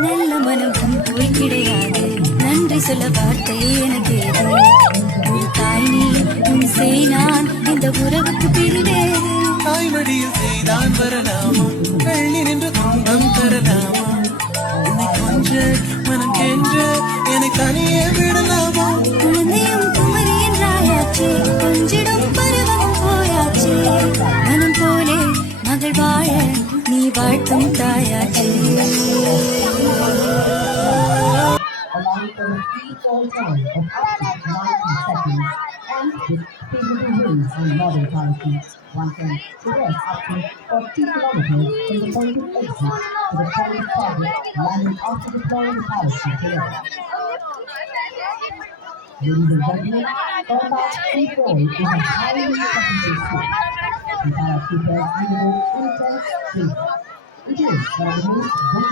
நல்ல மனம் போய் கிடையாது, நன்றி சொல்ல வார்த்தை எனக்கு ஏது. ஒரு தாய் நீ உன் செய் நான், இந்த உறவுக்கு பிரிவேறு. தாய்மடியில் செய்தான் வரலாமா, வெள்ளி நின்று துன்பம் தரலாமா, என்னை கொஞ்ச மனம் கென்ற என்னை தனியே விடலாமா. குழந்தையும் குமரி என்றாயாச்சு, கொஞ்சிடும் பருவம் போயாச்சு. மனம் போலே மகள் வாழ நீ வாழ்த்தும் தாயாச்சு. allowing for a free fall time of up to 90 seconds and with favorable winds and modern policies. One can progress up to 40 kilometers from the point of exit to the point of target, landing after deploying the parachute below. Ladies and gentlemen, for about free fall is a highly technical sport. The paratroopers undergo intense training. It is one of the most